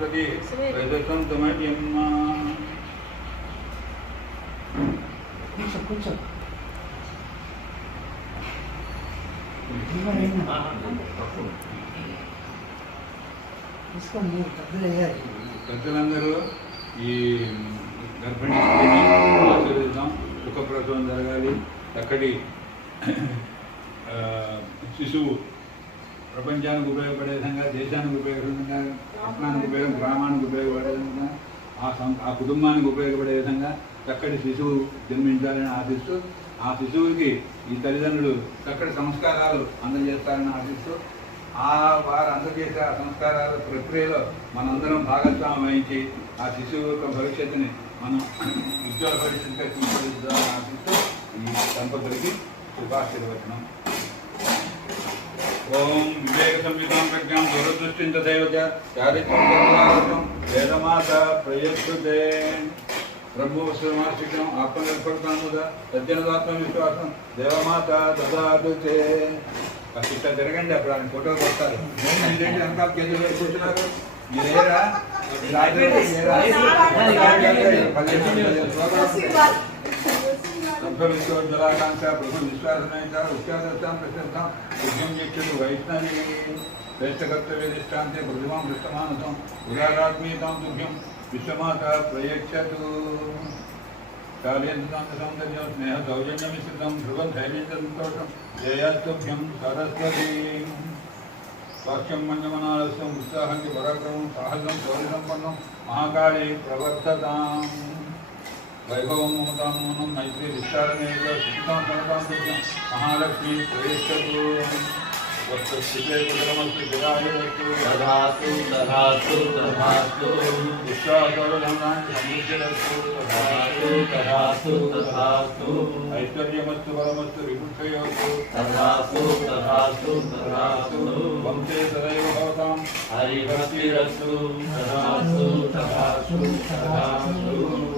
సరస్వతి వైదసం తమయమ్మ. కూర్చో కూర్చో. తీసుకోండి పెద్దలు వేయాలి. పెద్దలందరూ ఈ గర్భిణీ స్త్రీని ఆశీర్వదిద్దాం. సుఖప్రసవం జరగాలి. చక్కటి శిశువు ప్రపంచానికి ఉపయోగపడే విధంగా, దేశానికి ఉపయోగపడే విధంగా, పట్టణానికి గ్రామానికి ఉపయోగపడే విధంగా, ఆ కుటుంబానికి ఉపయోగపడే విధంగా చక్కటి శిశువు జన్మించాలని ఆశిస్తూ, ఆ శిశువుకి ఈ తల్లిదండ్రులు చక్కటి సంస్కారాలు అందజేస్తారని ఆశిస్తూ, వారు అందజేసే ఆ సంస్కారాల ప్రక్రియలో మనందరం భాగస్వామ్యం వహించి ఆ శిశువు యొక్క భవిష్యత్తుని మనం ఉజ్వల భవిష్యత్తుగా తీర్చిదిద్దాలని ఆశిస్తూ ఈ దంపతులకి శుభాశీర్వచనం. ఓం వివేక సంయుతం ప్రజ్ఞాం దూరదృష్టిం తథైవ చారిత్రం వేదమాత ప్రయత్తే బ్రహ్మోత్సవమాశ్రితం ఆత్మనిర్భరతాముద సజ్జనదాత్మ విశ్వాసం దేవమాత దదాతు చే. ఇట్లా తిరగండి, అప్పుడు ఆయన ఫోటోకి వస్తారు. వెనకాల కేజీలు వేసి కూర్చున్నారు. మీరేరా జలాకాంక్ష ప్రభు విశ్వాసనైతాం ఉత్సాహం ప్రసిద్ధాం యజ్ఞం చేక్షుడు వైష్ణవి శ్రేష్టకర్తవ్యధిష్టాంతే ప్రతిమాం పృష్టమానసం ఉదారాత్మీయతాం తుభ్యం విశ్వమాత ప్రయచ్చతు. కాళేంద్రాంత సౌందర్యం స్నేహ సౌజన్యమిశ్రితం ధ్రువం ధైర్యం సంతోషం జయాస్తుభ్యం సరస్వతి. స్వాస్థ్యం మంజమనాలస్యం ఉత్సాహం పరాక్రమం సాహసం శౌర్యసంపన్నం మహాకాళి ప్రవర్తతాం. వైభవం మమతాం మౌనం మైత్రి విస్తారమేవ సుఖితాం సమతాం దుఃఖం మహాలక్ష్మి ప్రవేశతు. వస్తస్థితే కుశలమస్తు చిరాయురస్తు దదాతు దదాతు దదాతు. విశ్వాసవధానాన్ని సమృద్ధిరస్తు దదాతు దదాతు దదాతు. ఐశ్వర్యమస్తు బలమస్తు విపుక్షయోస్తు దదాతు దదాతు దదాతు. వంశే సదైవ భవతాం హరిభక్తిరస్తు దదాతు దదాతు దదాతు.